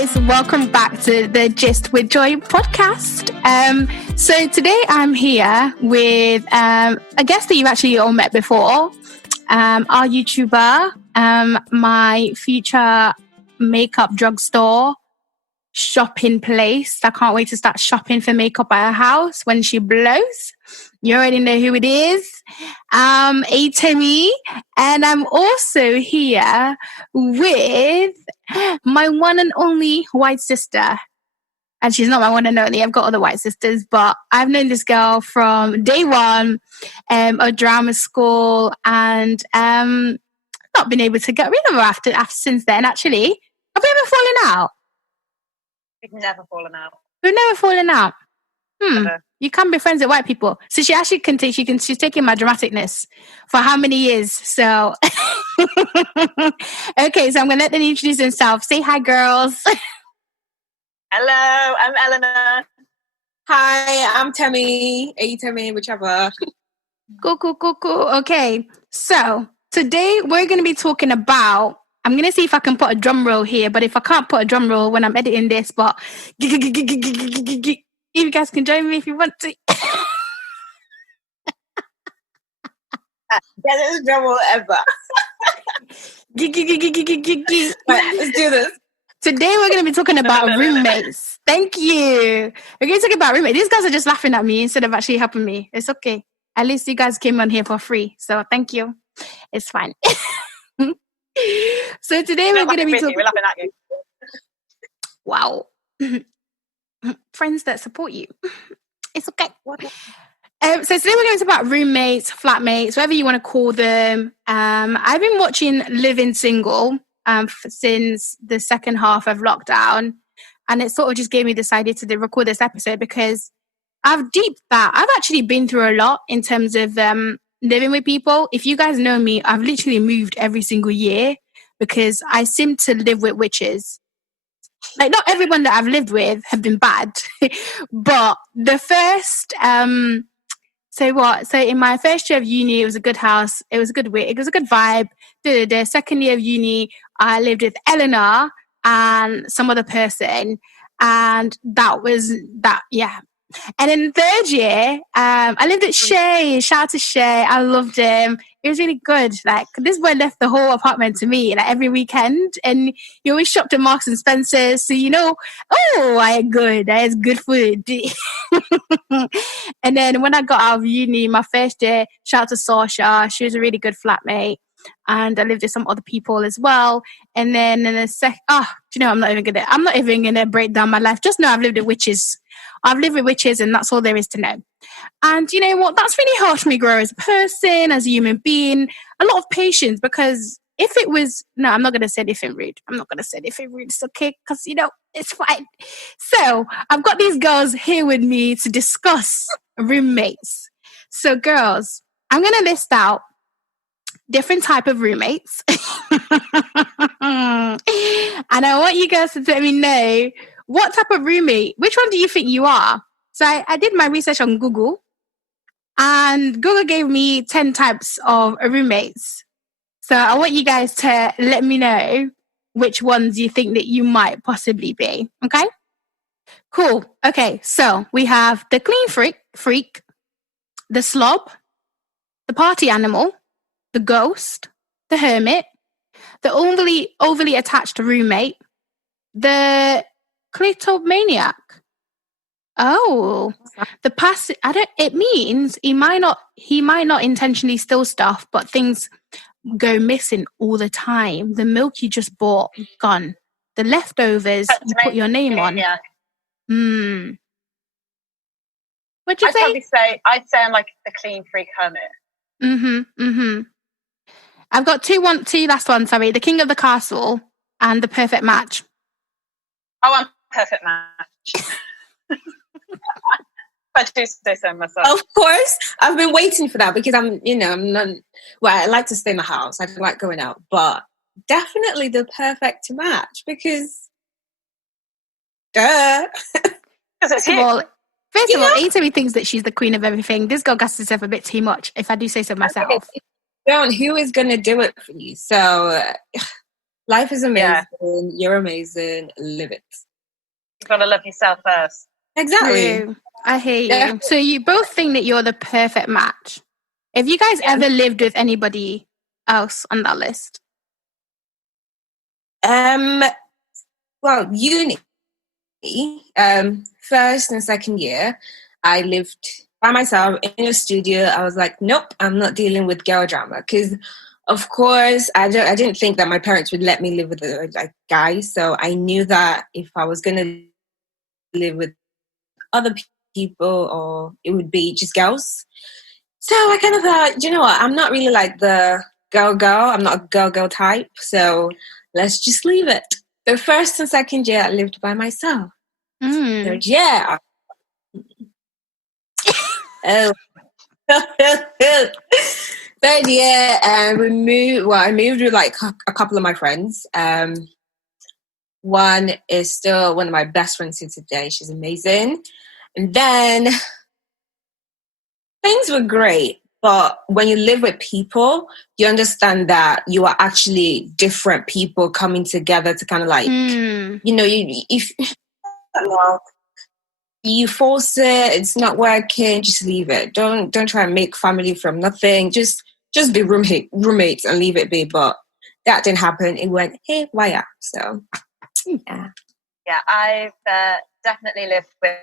guys, welcome back to the Gist with Joy podcast. So today I'm here with a guest that you've actually all met before, our YouTuber, my future makeup drugstore shopping place. I can't wait to start shopping for makeup at her house when she blows. You already know who it is. Eyitemmi. And I'm also here with my one and only white sister. And she's not my one and only. I've got other white sisters, but I've known this girl from day one of drama school, and not been able to get rid of her after since then, actually. Have we ever fallen out? We've never fallen out. We've never fallen out. Never. You can't be friends with white people. So she actually can take, she's taking my dramaticness for how many years? So, okay, so I'm going to let them introduce themselves. Say hi, girls. Hello, I'm Eleanor. Hi, I'm Eyitemmi, whichever. Cool. Okay, so today we're going to be talking about, I'm going to see if I can put a drum roll here, but if I can't put a drum roll when I'm editing this, but you guys can join me if you want to. Best drum roll ever. Right, let's do this. Today we're going to be talking about roommates. Thank you. We're going to talk about roommates. These guys are just laughing at me instead of actually helping me. It's okay. At least you guys came on here for free. So thank you. It's fine. So today we're going to be talking... We're laughing at you. Wow. Friends that support you. It's okay. So today we're going to talk about roommates, flatmates, whatever you want to call them. I've been watching Living Single since the second half of lockdown, and it sort of just gave me this idea to record this episode because I've deeped that. I've actually been through a lot in terms of living with people. If you guys know me, I've literally moved every single year because I seem to live with witches. Like, not everyone that I've lived with have been bad, but the first, so in my first year of uni, it was a good house. It was a good vibe. The second year of uni, I lived with Eleanor and some other person. And that was that, yeah. And in third year, I lived at Shay. Shout out to Shay. I loved him. It was really good. Like, this boy left the whole apartment to me, like, every weekend. And he always shopped at Marks and Spencer's. So, I had good food. And then when I got out of uni, my first year, shout out to Sasha. She was a really good flatmate. And I lived with some other people as well. And then in the I'm not even gonna break down my life. Just know I've lived with witches. I've lived with witches, and that's all there is to know. And you know what? That's really helped me grow as a person, as a human being. A lot of patience, because if it was... No, I'm not going to say anything rude. It's okay, because, it's fine. So I've got these girls here with me to discuss roommates. So girls, I'm going to list out different type of roommates. And I want you guys to let me know what type of roommate, which one do you think you are? So I did my research on Google, and Google gave me 10 types of roommates. So I want you guys to let me know which ones you think that you might possibly be. Okay? Cool. Okay, so we have the clean freak, the slob, the party animal, the ghost, the hermit, the overly attached roommate, the clitomaniac. Oh, the passive. It means he might not intentionally steal stuff, but things go missing all the time. The milk you just bought, gone. The leftovers you put your name on. What'd you say? I'd say I'm like the clean freak hermit. I've got two last ones. Sorry, the king of the castle and the perfect match. Oh, I'm perfect match. I do say so myself. Of course, I've been waiting for that because I'm not. Well, I like to stay in the house. I don't like going out, but definitely the perfect match because, duh. First of all, Eyitemmi thinks that she's the queen of everything. This girl gasses herself a bit too much, if I do say so myself. Who is going to do it for you? So, Life is amazing. Yeah. You're amazing. Live it. You've got to love yourself first. Exactly. True. I hear you. So you both think that you're the perfect match. Have you guys ever lived with anybody else on that list? Well, uni, first and second year, I lived by myself in a studio. I was like, nope, I'm not dealing with girl drama, because of course I didn't think that my parents would let me live with a guy. So I knew that if I was going to live with other people, or it would be just girls. So I kind of thought, you know what, I'm not really like the girl. I'm not a girl type. So let's just leave it. The first and second year, I lived by myself. Third year, third year, we moved. Well, I moved with like a couple of my friends. One is still one of my best friends to today. She's amazing. And then things were great. But when you live with people, you understand that you are actually different people coming together to kind of like, you know, if you force it, it's not working, just leave it. Don't try and make family from nothing. Just be roommates and leave it be. But that didn't happen. It went haywire. So yeah. Yeah, I've definitely lived with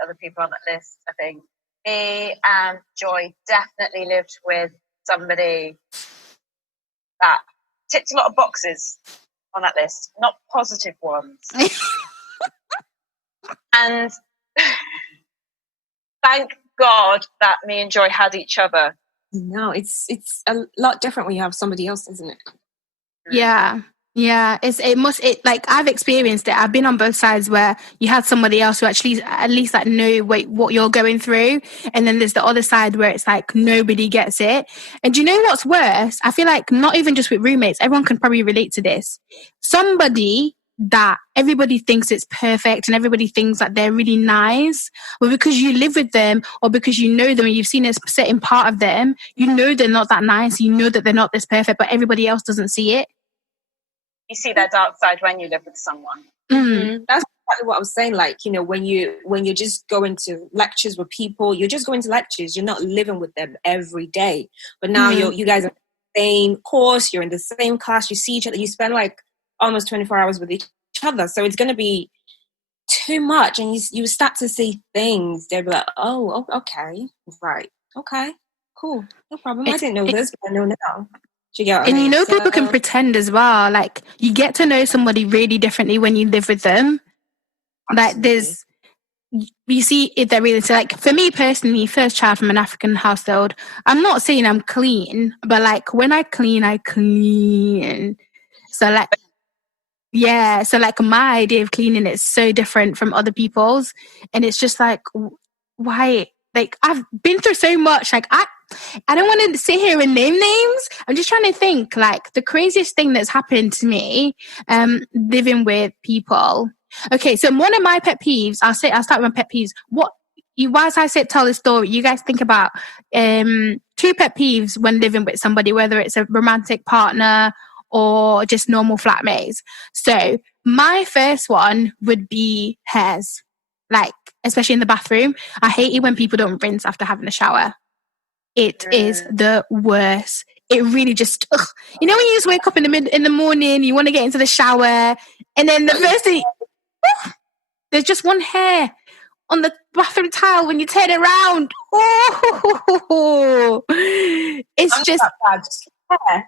other people on that list, I think. Me and Joy definitely lived with somebody that ticked a lot of boxes on that list, not positive ones. And thank God that me and Joy had each other. No, it's a lot different when you have somebody else, isn't it? Yeah. Yeah, like I've experienced it. I've been on both sides where you had somebody else who actually at least like know what you're going through, and then there's the other side where it's like nobody gets it. And do you know what's worse? I feel like not even just with roommates, everyone can probably relate to this. Somebody that everybody thinks it's perfect and everybody thinks that they're really nice, but because you live with them or because you know them and you've seen a certain part of them, you know they're not that nice, you know that they're not this perfect, but everybody else doesn't see it. You see their dark side when you live with someone. That's exactly what I was saying. Like, you know, when you're just going to lectures with people, you're just going to lectures. You're not living with them every day. But now you guys are in the same course. You're in the same class. You see each other. You spend like almost 24 hours with each other. So it's going to be too much. And you start to see things. They'll be like, oh, okay, right, okay, cool, no problem. I didn't know this, but I know now. And you know, people can pretend as well. Like, you get to know somebody really differently when you live with them. Absolutely. Like, you see if they're really, so like, for me personally, first child from an African household, I'm not saying I'm clean, but like, when I clean. So like, yeah, so like my idea of cleaning is so different from other people's. And it's just like, why? Like, I've been through so much. Like, I don't want to sit here and name names. I'm just trying to think, like, the craziest thing that's happened to me, living with people. Okay, so one of my pet peeves, I'll start with my pet peeves. Whilst I tell this story, you guys think about 2 pet peeves when living with somebody, whether it's a romantic partner or just normal flatmates. So my first one would be hairs, like, especially in the bathroom. I hate it when people don't rinse after having a shower. It is the worst. It really just, you know, when you just wake up in the morning, you want to get into the shower, and then the first thing, there's just one hair on the bathroom towel when you turn it around. Oh, it's just hair.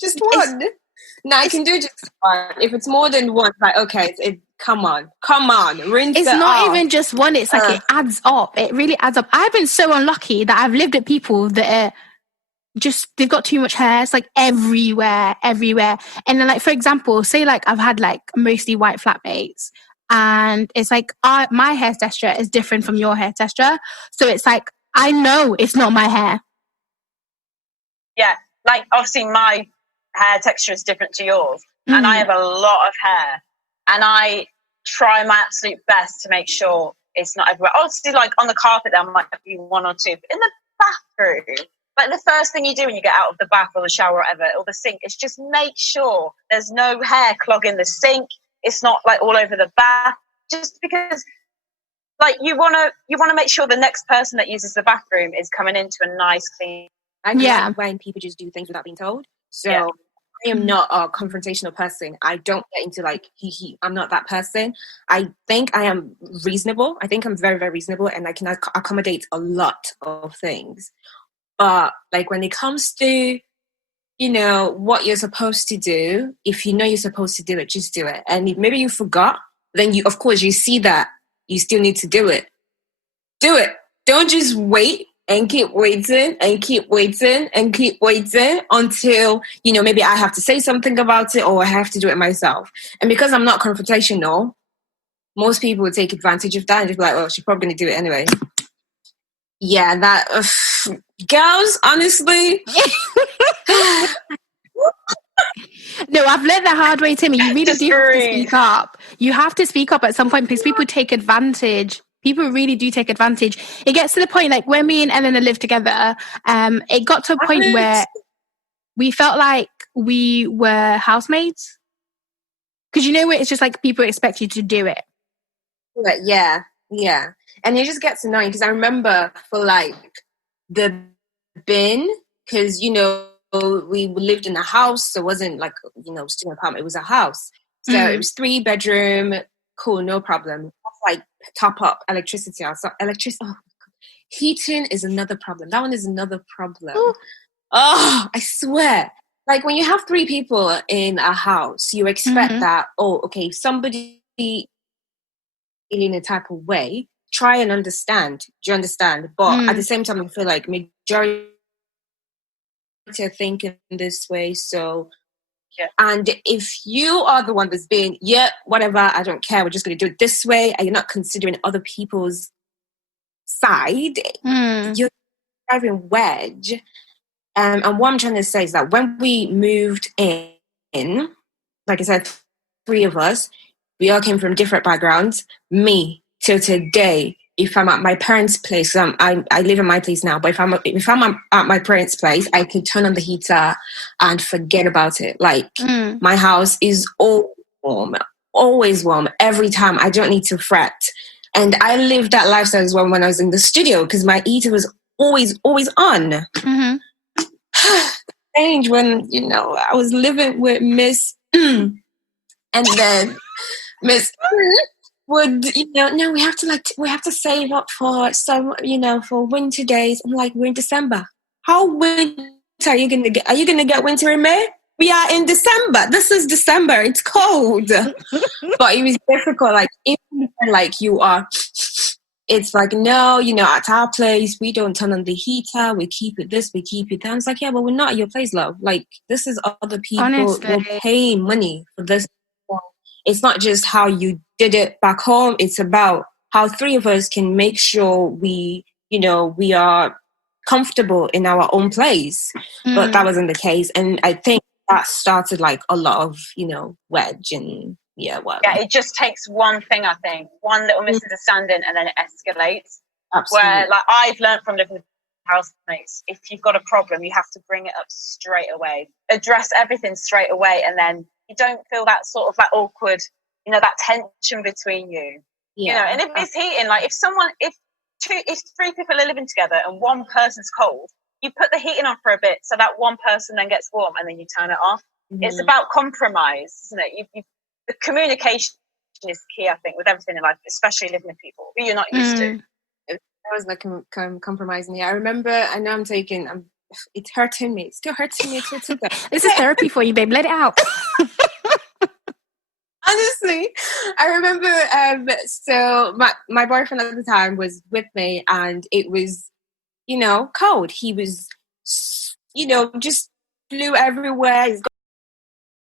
Just one. No, I can do just one. If it's more than one, like, okay, come on, rinse it's it not off. Even just one. It's like it adds up. It really adds up. I've been so unlucky that I've lived with people that are they've got too much hair. It's like everywhere. And then, like, for example, say like I've had like mostly white flatmates, and it's like my hair texture is different from your hair texture. So it's like, I know it's not my hair. Yeah, like obviously my hair texture is different to yours, and I have a lot of hair, and I try my absolute best to make sure it's not everywhere. Obviously, like on the carpet there might be one or two, but in the bathroom like the first thing you do when you get out of the bath or the shower or whatever, or the sink, is just make sure there's no hair clogging the sink. It's not like all over the bath. Just because, like, you wanna make sure the next person that uses the bathroom is coming into a nice, clean. I like when people just do things without being told. So I am not a confrontational person. I don't get into like he. I'm not that person. I think I am reasonable. I think I'm very, very reasonable, and I can accommodate a lot of things. But like when it comes to, you know, what you're supposed to do, if you know you're supposed to do it, just do it. And if maybe you forgot, then you, of course, you see that you still need to do it. Do it. Don't just wait and keep waiting and keep waiting and keep waiting until, you know, maybe I have to say something about it or I have to do it myself. And because I'm not confrontational, most people would take advantage of that and just be like, oh, she's probably going to do it anyway. Yeah, that... girls, honestly... No, I've learned the hard way, Timmy. You really do have to speak up. You have to speak up at some point because people take advantage. People really do take advantage. It gets to the point, like when me and Eleanor lived together, it got to a point where we felt like we were housemaids. Because you know where it's just like people expect you to do it. Yeah. And it just gets annoying because I remember for like the bin, because, you know, we lived in a house, so it wasn't like, you know, still an apartment, it was a house. So it was 3-bedroom, cool, no problem. Like top up electricity. Heating is another problem. That one is another problem. Ooh. Oh, I swear. Like when you have 3 people in a house, you expect that, oh, okay, somebody in a type of way, try and understand. Do you understand? But at the same time, I feel like majority are thinking this way. So, and if you are the one that's being, whatever, I don't care, we're just going to do it this way, and you're not considering other people's side, you're driving wedge. And what I'm trying to say is that when we moved in, like I said, 3 of us, we all came from different backgrounds. Me, till today, if I'm at my parents' place, I live in my place now, but if I'm at my parents' place, I can turn on the heater and forget about it. Like, my house is always warm, every time. I don't need to fret. And I lived that lifestyle as well when I was in the studio, because my heater was always on. Strange when, you know, I was living with Miss and then Miss would, you know, no, we have to save up for some, you know, for winter days. I'm like, we're in December. How winter are you gonna get? Are you gonna get winter in May? We are in December. This is December. It's cold. But it was difficult. Like, even like you are, it's like, no, you know, at our place, we don't turn on the heater. We keep it this, we keep it that. I was like, yeah, but we're not at your place, love. Like, this is other people. Honestly. We're paying money for this. It's not just how you did it back home. It's about how 3 of us can make sure we, you know, we are comfortable in our own place. But that wasn't the case. And I think that started like a lot of, you know, wedge and whatever. Yeah, it just takes one thing, I think, one little misunderstanding, and then it escalates. Absolutely. Where, like, I've learned from living with housemates, if you've got a problem, you have to bring it up straight away. Address everything straight away, and then you don't feel that sort of like awkward, you know, that tension between you. You know, and if it's heating, like if 3 people are living together and one person's cold, you put the heating on for a bit so that one person then gets warm and then you turn it off. It's about compromise, isn't it? The communication is key, I think, with everything in life, especially living with people who you're not used to. That was like compromising me. I remember, I know it's hurting me. It's still hurting me. This is therapy for you, babe. Let it out. Honestly, I remember, so my boyfriend at the time was with me, and it was, you know, cold. He was, you know, just flew everywhere. He's got